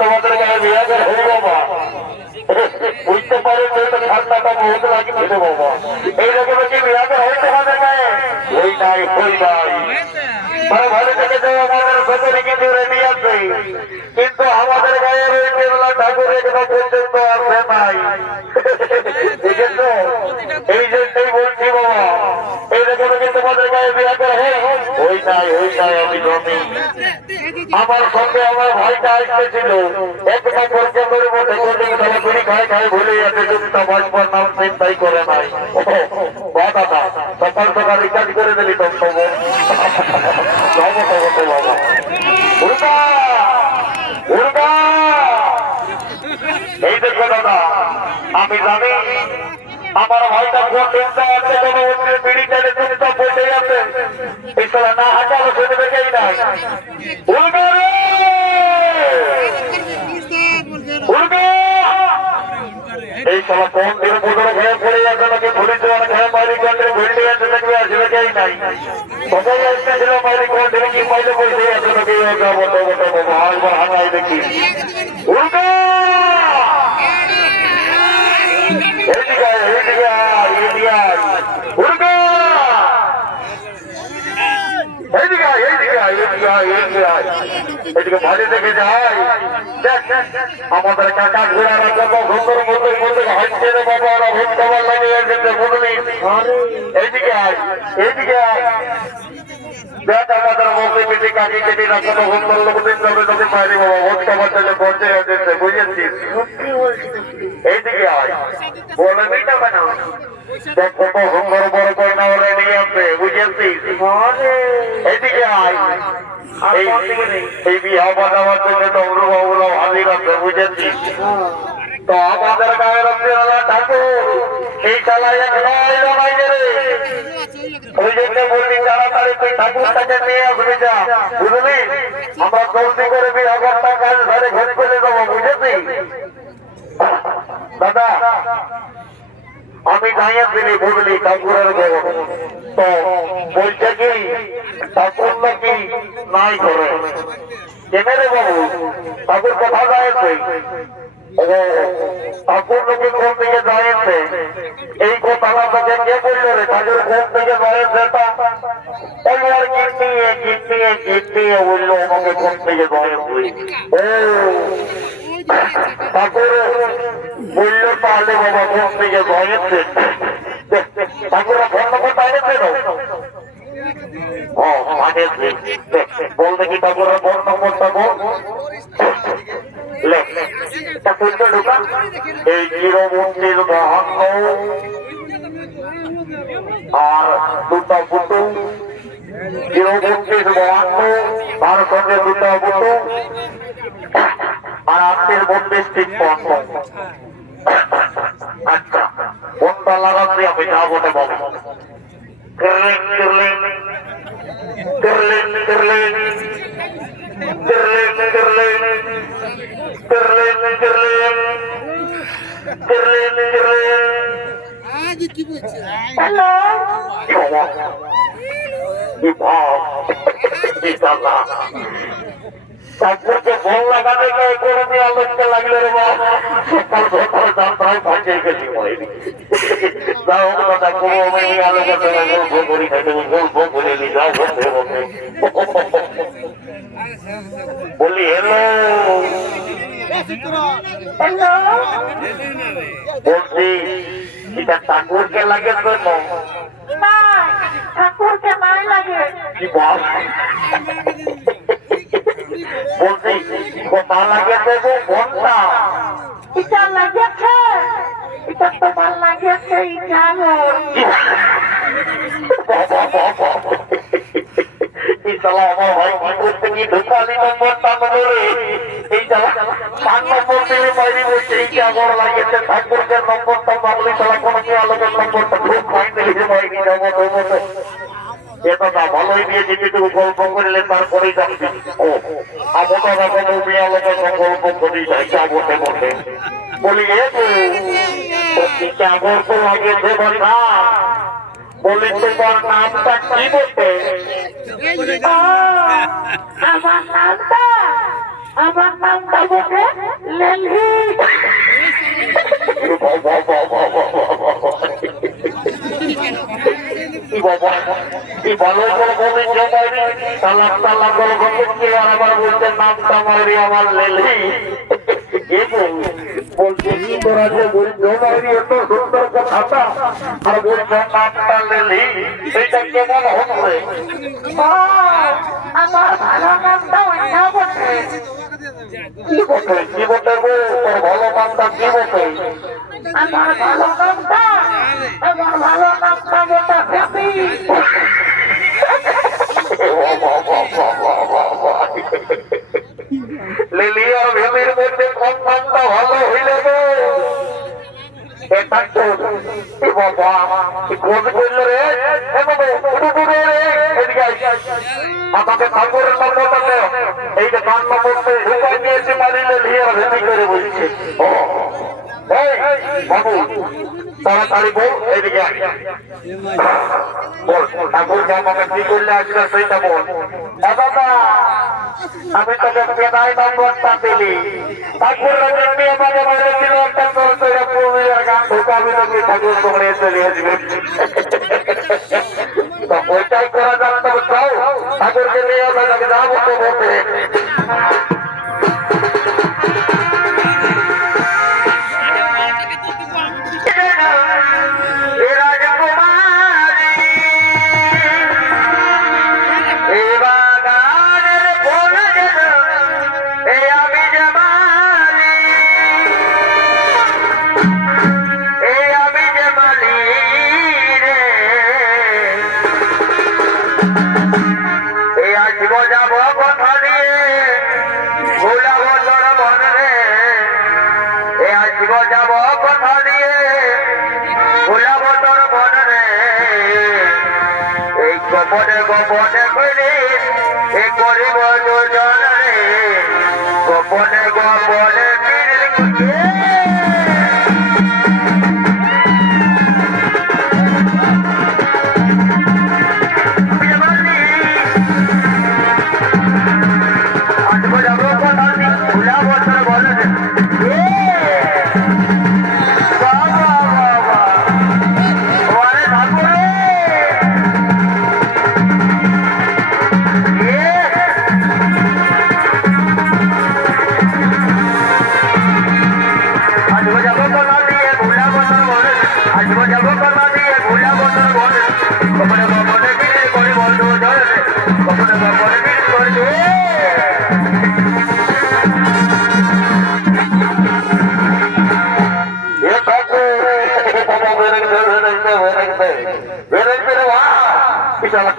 তোমাদের গায়ে বিয়াদের হয়ে বাবা বুঝতে পারে ঠান্ডাটা বহুত লাগে বাবা এইরকম কি বিয়াদের হইতে হবে গায়ে ওই নাই ভালো থেকে আমাদের কত রেখে দূরে নিয়ে আসবে কিন্তু আমাদের গায়ের ওই বেলা ঠাকুর এখনো পর্যন্ত আসে নাই বুঝেছো এই জন্যই বলছি বাবা এইরকম কি তোমাদের গায়ে বিয়াদের ওই নাই আমি জমি আমার সঙ্গে আমার ভাইটা আসতেছিল এক নম্বরকে করবো গুলি খাই ভুলে যাচ্ছে জমিটা বাঁচবার নাম চিন্তাই করে নাই দাদা সকাল সকাল রিচার্জ করে দিলি তোর খবর বাবা এই দেখো দাদা আমি জানি আমার ভাইটা কোন চিন্তা আছে কোন পিড়ি চালে চুপচাপ বসে আছে এসব না হাঁটালো শুনে দেখেই নাই এই সব কোন দিন পুজোর ঘরে পড়ে আছে নাকি পুলিশ ঘরে বাইরে গন্ডে ভিড়ে আছে নাকি আসবে কেই নাই সবাই আসতেছিল বাইরে কোন দিন কি পাইলে বসে আছে নাকি একবার হাঁটাই দেখি ভালো দেখে যায় আমাদের কাকা ঘোড়ারা কত সুন্দর মধ্যে হাঁটছে রে বাবা ওরা ভোট খাবার লাগিয়ে এসেছে বুঝলি এইদিকে দেখ আমাদের মধ্যে পিঠে কাকি কেটিরা কত সুন্দর লোকদিন যাবে যদি বাইরে বাবা ভোট খাবার চলে পৌঁছে এসেছে বুঝেছিস এইদিকে আয় বলে মিটা বানা দেখ কত সুন্দর বড় কয়না ওরা নিয়ে আসবে বুঝেছিস এইদিকে আয় এই বিহা বাজাবার জন্য ডমরু বাবুরা হাজির আছে বুঝেছিস তো আমাদের গায়ের ঠাকুর এই চালায় এখনো এলো বাইরে ওই জন্য বললি তাড়াতাড়ি তুই ঠাকুরটাকে নিয়ে আসবি যা বুঝলি আমরা জলদি করে বিহা বাজার কাজ ধরে ঘর করে দেবো বুঝেছিস দাদা আমি গাঁয়ের দিনে বুঝলি ঠাকুরের গরম তো বলছে কি ঠাকুর নাকি নাই করে কেনে রে বাবু ঠাকুর কোথা যাচ্ছে ঠাকুর নাকি কোন দিকে যাচ্ছে এই কথাটা তোকে কে বললো রে ঠাকুর কোন দিকে যাচ্ছে আর গিট নিয়ে বললো আমাকে কোন দিকে যাচ্ছে ঠাকুর বললো তাহলে বাবা কোন দিকে যাচ্ছে ঠাকুর ফোন নম্বর পাইছে বল দেখি ঠাকুরের ফোন নম্বরটা বল ঢোকা এই 03252 আর দুটা ফুটো 03252 তার সঙ্গে দুটা ফুটো আর 38 আচ্ছা কোনটা লাগাচ্ছি আমি যাবো না বাবু ঠাকুরকে ফোন লাগাতে গিয়ে করে দিয়ে আলোচনা লাগলে রে বাবা সকাল সকাল দাম প্রায় ভাঙিয়ে গেছি যাও দাদা কোনো মেয়ে আলো করতে গল্প করি খাইতে গল্প করে নি যাও বসে বসে বলি হ্যালো বলছি এটা ঠাকুরকে লাগে তো না ঠাকুরকে নাই লাগে কি বল বলছি কোথা লাগে দেবো কোনটা এটা লাগেছে এটা তোমার লাগেছে ইজাগর আমার ভাই কি করতে কি ঢুকালি নম্বরটা বলে এই জ্বালা 5 নম্বর দিয়ে বাইরে বসে এই জাগর লাগিয়েছে ঠাকুরকে নম্বরটা পাবলি তারা কোনো কি আলোকের নম্বরটা খুব ফাইনাল হিসেবে বাইরে যাবো তো এটা না ভালোই নিয়ে যেটুকু গল্প করলে তারপরেই যাচ্ছি ও আমরা কোনো মেয়ে আলোকের গল্প করি যাই যাবো বসে বলি এ জাগর তো লাগিয়েছে বন্ধা বলি তোমার নামটা কি বলতে আমার নামটা বলে লেলি আমার বলতে নামটা মারি আমার লেলি বলছে কি তোরা যে বলছি এত সুন্দর কথা আর বলছে নামটা লেলি এটা কেমন হচ্ছে আমার ভালো নামটা অন্য বটে কি বটে কি বটে গো তোর ভালো নামটা কি বটে আমার ভালো নামটা বটে ফেপি লিলি আর ভেমির মধ্যে কোন নামটা ভালো হইলে গো এটা তো বাবা খোঁজ করলো রে আমাকে ঠাকুরের নম্বরটা দেও এই যে কান নম্বরটা ঢুকাই দিয়েছে মারিলে লিয়ে ভেমি করে বলছে ও বাবু তাড়াতাড়ি বল এইদিকে বল ঠাকুর আমাকে কি করলে আসলে সেইটা বল দাদা আমি তোকে পেদাই নম্বরটা দিলি ঠাকুর যেমনি আমাকে বাইরে ছিল একটা পুরুলিয়ার গান ঢুকাবি তোকে ঠাকুর তোমরা চলে আসবে ওইটাই করা যাক তবে চাও ঠাকুরকে নিয়ে আমরা যাবো তো বলতে গোপনে গোপনে করে এ করিব দুজনে গোপনে গোপনে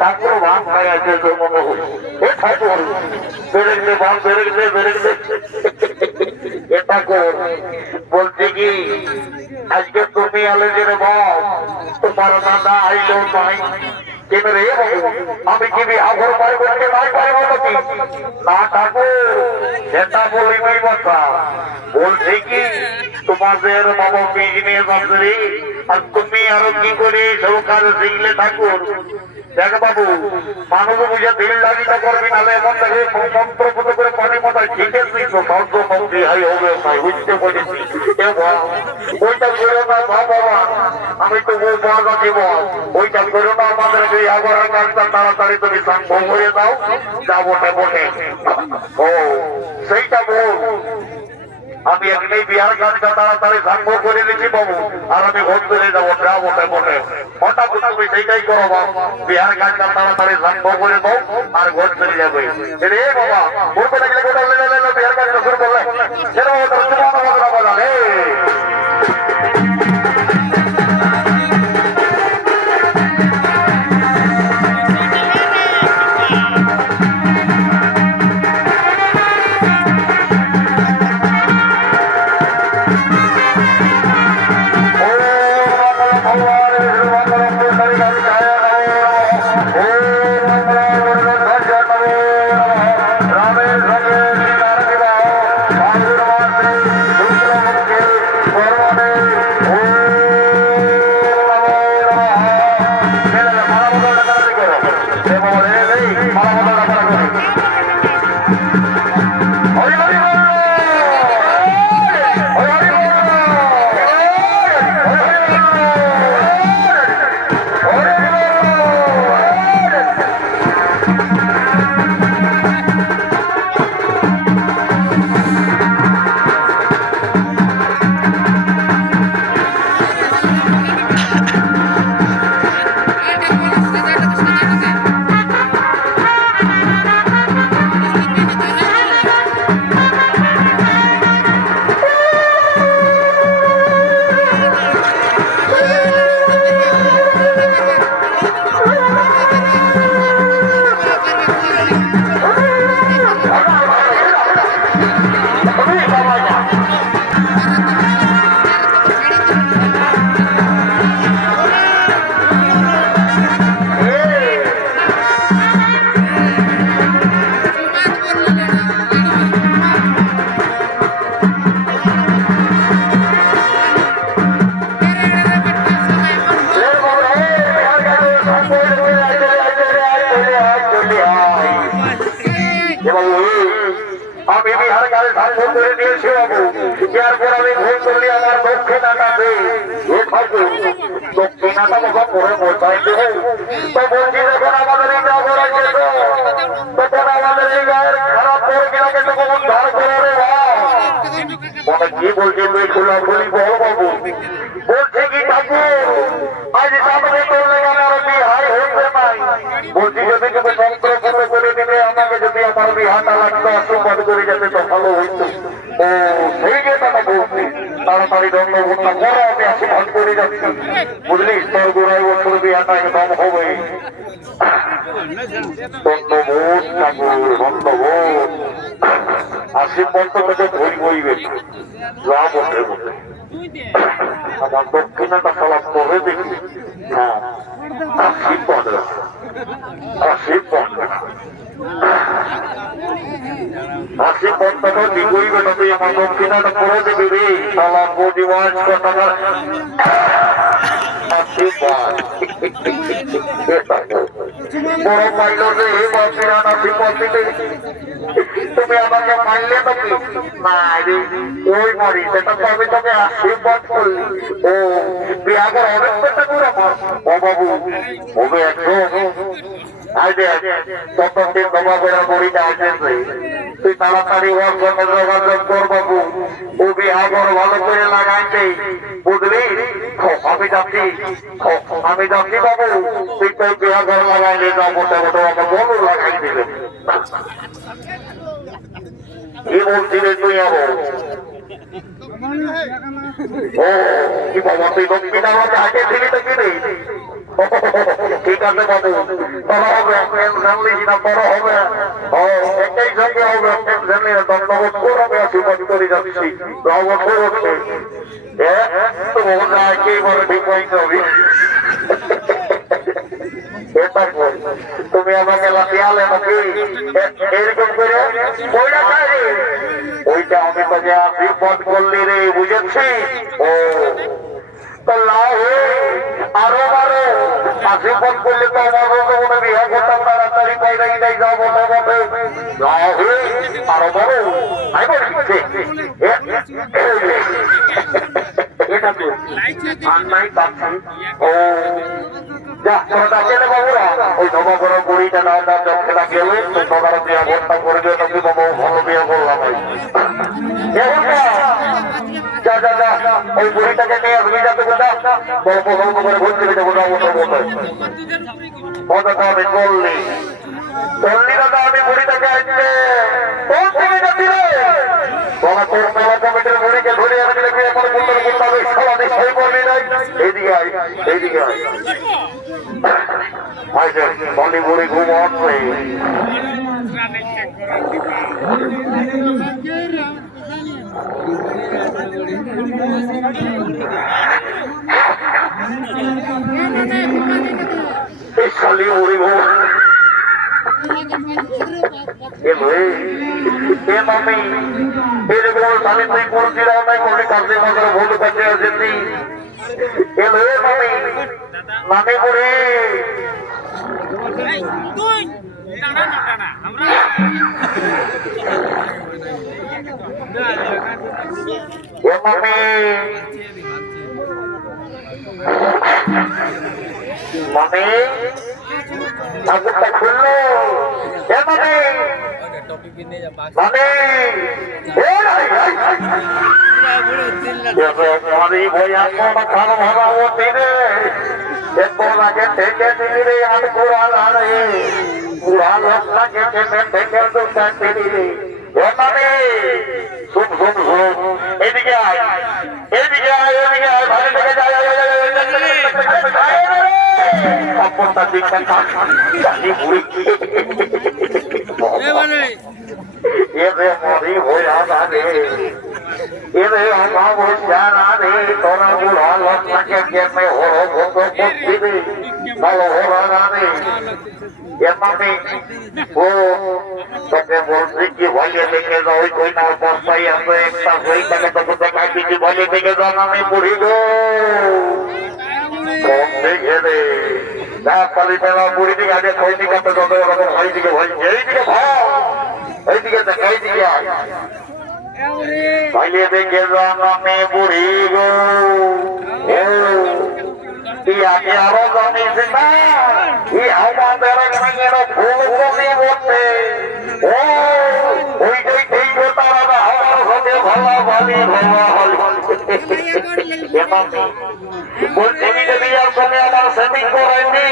ঠাকুর ভাগ হয়ে আছে বলছি কি আজকে তুমি আলোচনা বল তোমার দাদা আইলো নাই কেন রে আমি কি বিহার পাই করতে নাই পারব নাকি না ঠাকুর এটা বলিবই কথা বলছি কি তোমাদের বাবা বিজনেস আছে আর তুমি আরো কি করে সব কাজ শিখলে ঠাকুর। দেখ বাবু, মানুষ বুঝে দিল লাগিটা করবি, নাহলে এমন দেখে মন্ত্রপুত করে পানি মাথায় ছিটে তুই তো সন্ত্রমন্ত্রী হাই হবে না, বুঝতে পেরেছি। ওইটা করো না বাবা, আমি তো ও বড় জীবন, ওইটা করো না। আমাদের এই আগরের কাজটা তাড়াতাড়ি তুমি সম্ভব হয়ে দাও, যা বটে বটে। ও সেইটা বল, আমি এমনি বিহার কাজটা তাড়াতাড়ি সম্ভব করে দিচ্ছি বাবু, আর আমি ভোট করে যাবো, যা বটে বটে। হঠাৎ তুমি সেইটাই করো বাবু, বিহার কাজটা তাড়াতাড়ি সম্ভব করে দাও আর ভোট করে যাবে। রে বাবা, ভোট লাগলে গোটা বিহার কাজটা শুরু করলে আমি বিহার কাজে সম্ভব করে দিয়েছি বাবু, এরপর আমি ভুল করলে আমার দক্ষিণাটা দক্ষিণাটা যখন পরে পৌঁছাই দেবো, তো বলছি যখন আমাদের এটা করাইছে তখন আমাদের এই গায়ের খারাপ করে গেলে তখন ধার করে রে মানে কি বলছে তুই খোলাখুলি বল বাবু। বলছে কি ঠাকুর, আজ সামনে করলে আমার বিহার হইবে নাই, বলছি যদি তুমি যন্ত্র করে দিলে আমাকে, যদি আমার বিহারটা লাগতো আশীর্বাদ করে যেতে তো ভালো হইতো। ও সেই যেটা বলছি, তাড়াতাড়ি দণ্ডবোধটা করো, আমি আশীর্বাদ করে যাচ্ছি, বুঝলি তোর গোড়ায় বছর বিহারটা একদম হবে। দণ্ডবোধ ঠাকুর, দণ্ডবোধ, আশীর্বাদ তো তোকে ধরি হইবে, যা বটে বটে। আমার দক্ষিণাটা সলাপ করে দেখি, হ্যাঁ আশীর্বাদ আশীর্বাদ আশীর্বাদটা দিবইবে না, তুই আমার দক্ষিণাটা করে দিবি রে সালা বদিবাজ কথা। আশীর্বাদ বড় পাইল রে বাপিরান আশীর্বাদ দিতে, তুমি আমাকে মানলে তো কি না রে, ওই মরি সেটা তো আমি তোকে আশীর্বাদ করলি। ও বিহাগর অনেক পেটে করে ও বাবু ওবে একদম আইবে ততদিন বাবা বেড়া মরিটা আসেছে, তুই তাড়াতাড়ি ওর সঙ্গে যোগাযোগ কর বাবু, ও বিহাগর ভালো করে লাগাইছে, বুঝলি। আমি যাচ্ছি, আমি যাচ্ছি বাবু, তুই তো বিহাগর লাগাইলে যা মোটা মোটা আমার বড় লাগাই দিলে। কি বলছিলি তুই আরো? ও কি বাবা, তুই দক্ষিণ আমাকে আগে দিলি তো কি নেই? ঠিক আছে বাবু, বড় হবে, জানলি না বড় হবে, ও একই সঙ্গে হবে, জানলি না দণ্ডবোধ করবে, আশীর্বাদ করে যাচ্ছি, অবশ্যই হচ্ছে একেবারে ঠিক হইতে হবে। তুমি আমাকে লাফিয়ালে নাকি এরকম করে ওইটা আমি তোকে আশীর্বাদ করলি রে, বুঝেছি। ও তো লাভ আরো মারো আশীর্বাদ করলে তো আমার মনে বিয়ে করতাম তাড়াতাড়ি পাইলাই নাই যাও বটে বটে লাভ আরো মারো আমি বলছি এটা তো আর নাই পাচ্ছি ও যা ডাকে না বাবুরা ওই নবা বড় বুড়িটা না খেলা গেলে তোমার বিয়ে ঘরটা করে দিয়ে তুমি বাবু ভালো বিয়ে করলাম যা যা যা ওই বুড়িটাকে নিয়ে তুমি যাতে বোঝা গল্প গল্প করে ঘুরতে গেছে বোঝা মতো মতো মজা তো আমি বললি বললি দাদা আমি বুড়িটাকে আসছে কোন তুমি যাচ্ছি রে বাবা তোর মেলা কমিটির বুড়িকে ধরে আমি দেখবি আমার পুত্র পুত্র সবাই সই করবি নাই এইদিকে আয় এইদিকে আয় আইসে বলি বুড়ি ঘুম আসবে খালি বুড়ি ঘুম মামি এরকম স্বামী তুই করছি রাও নাই করলি কাজে মাঝে ভুল কাজে আসেনি এলো মামি মামি বুড়ি এ মামি মামি ঠাকুরটা খুললো এ মামি মামি তোমারই বইয়া কোনো খানো ভাবাবো দিনে এরপর আগে থেকে দিলি রে আর কোরআন আনে কোরআন আপনাকে কেমন থেকে দোকান দিলি রে এ মামি শুন শুন শুন এদিকে আয় এদিকে আয় এদিকে আয় ভালো থেকে যায় কাপড়টা দিকটা জানি বুড়ি এরে মরি হইয়া যাবে এরে আমার জানা রে তোরা বুড়া লোকটাকে কেমনে হরো ভোগ করছিলি ভালো হরা জানে এ মামি ও তোকে বলছি কি ভয়ে দেখে যাও ওই কই না বস্তাই আছে একটা হইটাকে তোকে দেখাই দিচ্ছি ভয়ে দেখে যাও আমি বুড়ি গো কোন দেখে রে না পালি পেলা বুড়ি দিকে আগে কই দিকে তো যত রকম হয় দিকে ভয় এইদিকে ভাও এইদিকে দেখ এইদিকে আয় ভয়ে দেখে যাও আমি বুড়ি গো আগে আরো জানিস না আমাদের ফুল কমি বলতে ও ওইটাই ঠিক তারা আমার হবে ভালো ভালি ভালো বলছি যদি আর তুমি আমার সেটিং করাইনি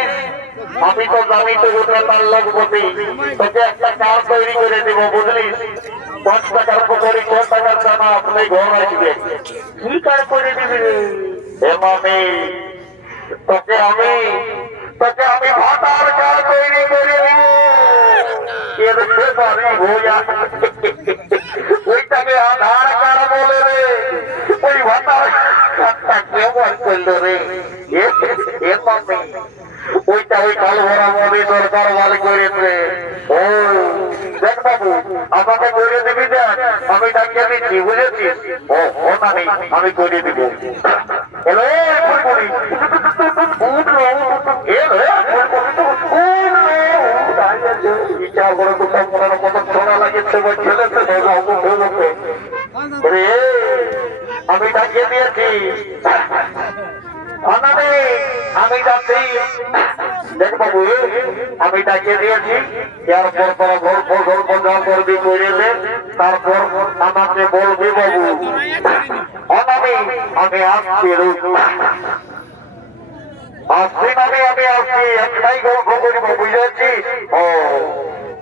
আমি তো জানি তো ওটা তার লগবতী তোকে একটা কাজ তৈরি করে দেবো বুঝলিস 5 টাকার পকড়ি 6 টাকার দানা আপনি ঘর আসবে কি কাজ করে দিবি হে মামি তোকে আমি ভাতার কাজ তৈরি করে দিব এরকম পারি ভোজা ওইটাকে আধার কার্ড বলে রে ওই ভাতার কার্ডটা ব্যবহার করলো রে এ মামি ওইটা ওই কাল ভরা মনে দরকার ভালো করেছে ও দেখ বাবু আমাকে করে দিবি দেখ আমি ডাকিয়ে দিচ্ছি বুঝেছিস ও নামি আমি করে দিব এলো ফুলকড়ি বিচার করে কোথাও করার কত ছোড়া লাগেছে ছেলেছে আমি ডাকিয়ে দিয়েছি আমি যাচ্ছি দেখ বাবু আমি ডাকিয়ে দিয়েছি এরপর তোরা গল্প যা করবি করে তারপর আমাকে বলবি বাবু আমি আসছি আমি আসছি একটাই গল্প করিব বুঝেছি ও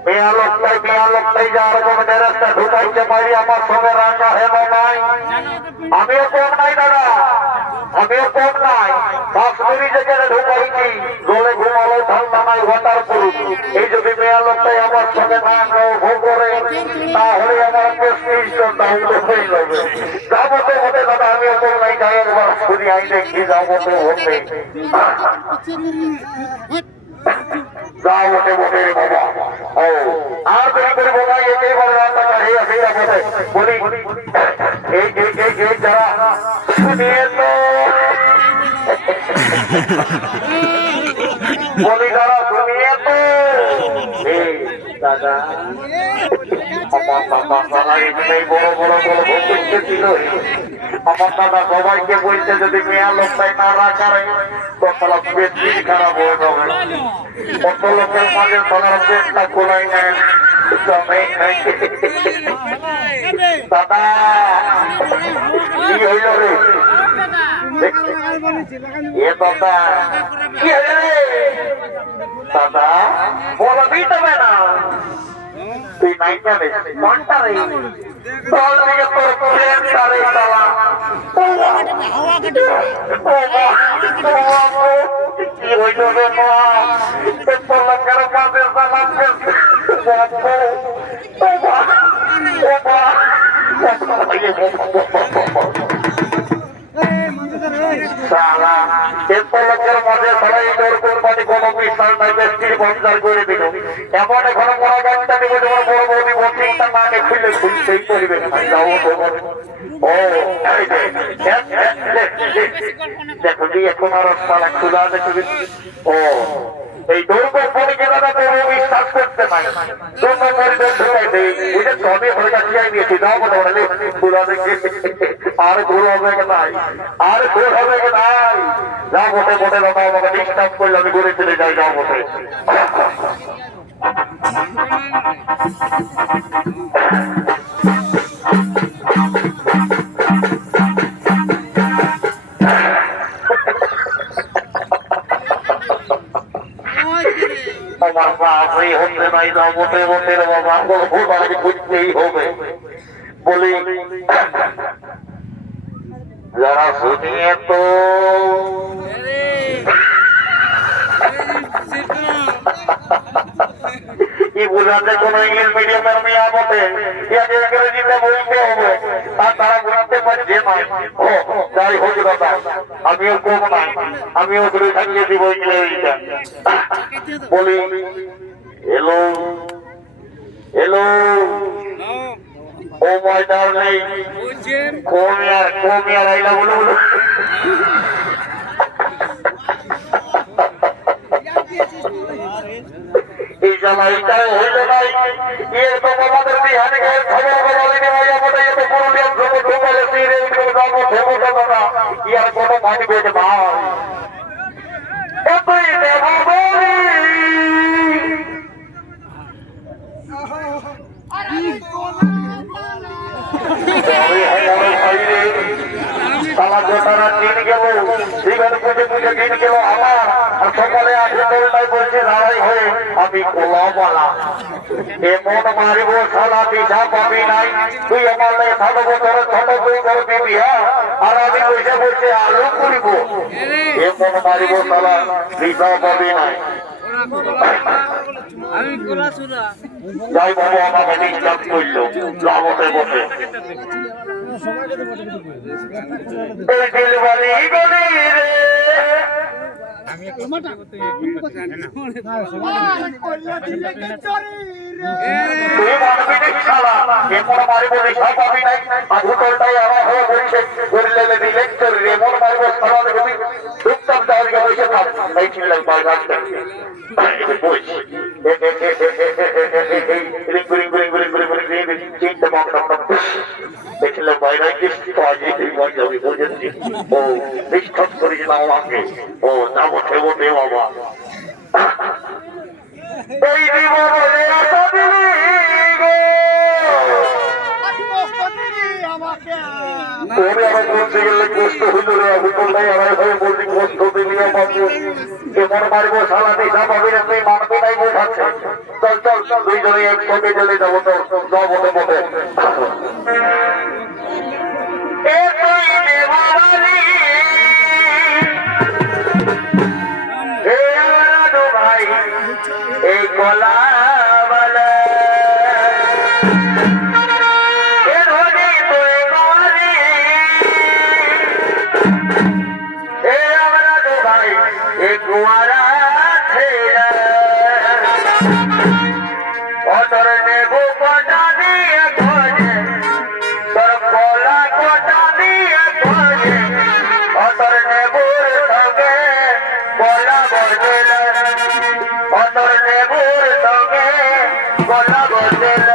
মেয়া লোকটাই যাওয়ার কোন ডেরেসটা ঢুকাইতে পারি আমার সঙ্গে রাখা হেন নাই আমিও কম নাই দাদা আমিও কম নাই 5 মিনিট যেখানে ঢুকাইছি গলে ঘুমালো ঠান্ডা নাই ওয়াটার প্রুফ এই যদি মেয়া লোকটাই আমার সঙ্গে না ভোগ করে তাহলে আমার প্রেসক্রিপশনটা হয়ে যাবে যাবো তো হতে দাদা আমিও কম নাই যাই একবার শুনি আই দেখি যাবো তো হতে যাও বটে বটে বাবা ও আর দেরি করে বলা একেবারে রান্না কাহিয়ে আসে বলে বলি এই যারা শুনিয়ে তো বলি দাদা শুনিয়ে তো দাদা বড় বড় বড় ভোগ ছিল আমার দাদা সবাইকে বলছে যদি মেয়া লোকটাই না রাখারে তো তারা বেশি খারাপ হয়ে যাবে কত লোকের মাঝে তারা পেটটা খোলাই নেয় দাদা কি হইল রে এ দাদা কি হইল রে দাদা বলবি তবে না তুই নাই জানিস কোনটা রে তোর দিকে তোর প্রেম তারে দাদা কি হইল রে মা তোর লোকের কাছে সালাম লোকের মাঝে সবাই কোরবানি কোনো বিশাল টাইপের স্ত্রী বন্ধ করে দিল এমন এখন মনে গাছটা দিব তোমার বড় বৌদি বন্ধুটা মাকে খুলে খুলতেই করবে যাও ও দেখো এখন আর সারা খোলা দেখবি ও এই দৌড় পরীকে দাদা তোর বিশ্বাস করতে পারে তোমরা পরিবার ঢুকাই দেই বুঝে সবই হয়ে যাচ্ছে নিয়েছি দাও বলে খোলা দেখে আর ঘোর হবে নাই আর ঘোর হবে নাই যা বটে বটে দাদা আমাকে ডিস্টার্ব করলে আমি ঘুরে চলে যাই যা বটে আমার বাপরে হতে নাই না বটে বটে বাবা বুঝতেই হবে বলি যারা শুনিয়ে তো বুঝাতে কোন ইংলিশ মিডিয়ামের মেয়া বটে ইংরেজিতে বলতে হবে আর তারা বুঝতে পারছে না ও যাই হোক দাদা আমিও কম নাই আমিও ধরে থাকিয়ে দিব ইংরেজিটা বলি hello hello oh my darling কোমিয়ার আইলা বলো বলো এই জামাইটাও হইল নাই এর তো আমাদের বিহারে গিয়ে খবর বলালিনি ভাই আমাদের এত পুরুলিয়ার খবর ঢুকালে সিরে যাবো ধেবো দেবো না ইয়ার কোনো মানবে যে ভাই এতই দেবো বলি তালা জোটারা দিন গেল জীবন পুজো পুজো দিন গেল আমার আর সকালে আসে তোলটাই বলছে লড়াই হয়ে আমি কোলাওয়ালা এমন মারিব সালা দিশা পাবি নাই তুই আমার লাই সাধব তোর ছোট তুই বড় দিবি হ্যাঁ আর আমি বসে বসে আলু করিব এমন মারিব সালা দিশা পাবি নাই যাই বাবু আমাকে ডিস্টার্ব করলো লাভতে বসে এই ডেলিভারি গলি রে তুই মানবি না শালা এমন মারিব রেখা পাবি নাই আধুকলটাই আমার হয়ে বলছে করলে রিলেক্টর এমন মারিব শালা দেখবি চুপচাপ দাঁড়িয়ে বসে থাক এই চিল্লাই পাই রাখতে দেখলে বাইরে ও বিশ্বাস করেছিলাম আমাকে ও যাবো থেবো দে বাবা এই বলতে গেলে কষ্ট হইল রে হুকুমটাই আড়াই হয়ে বলছি কষ্ট দিলি আমাকে এমন মারিব সালা দিশা পাবি না তুই মানবি নাই বোঝাচ্ছে চল চল চল দুইজনে একসঙ্গে চলে যাবো তো বটে বটে এই গলা নেবুর সঙ্গে গলা বদল অতর লেবুর সঙ্গে গলা বদল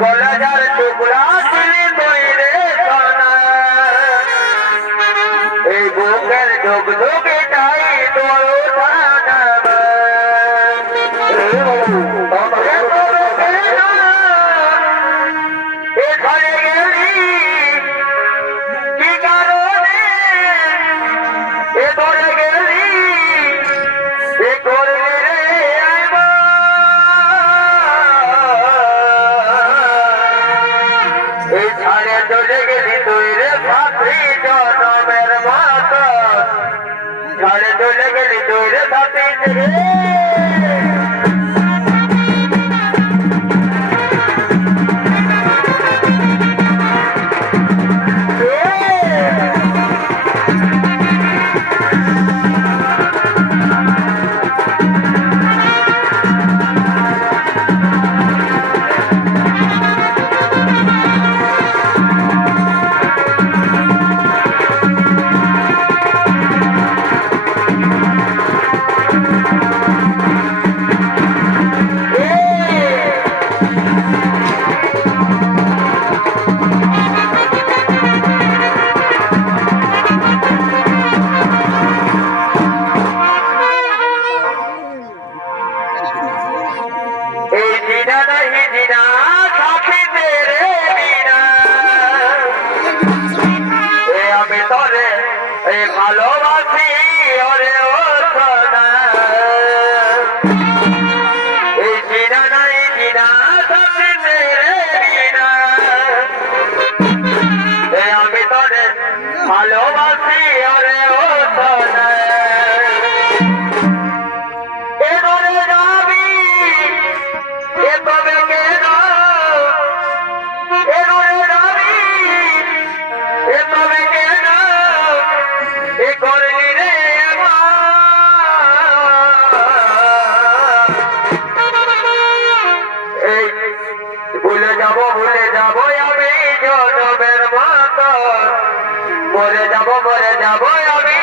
গলাজার টুকরা ছিলি তুই রে সোনা এই বুকের ঢুক ঢুকিটাই তোর এখানে গেলি কি কারণে এ ধরে গেলি এ করলি রে এই ছাড়ে চলে গেলি তুই রে সাথী জনমের মতো ছাড়ে চলে গেলি তুই রে সাথী রে ভালোবাসি ওরে ও সোনা এই জিনা নাই জিনা সাথে তেরে বিনা আমি তোরে ভালোবাসি ওরে ও সোনা এ ধরে যাবি এ তবে কেন এ ধরে যাবি এ তবে কেন এ করলি রে এই ভুলে যাব আমি জনমের মতো মরে যাব আমি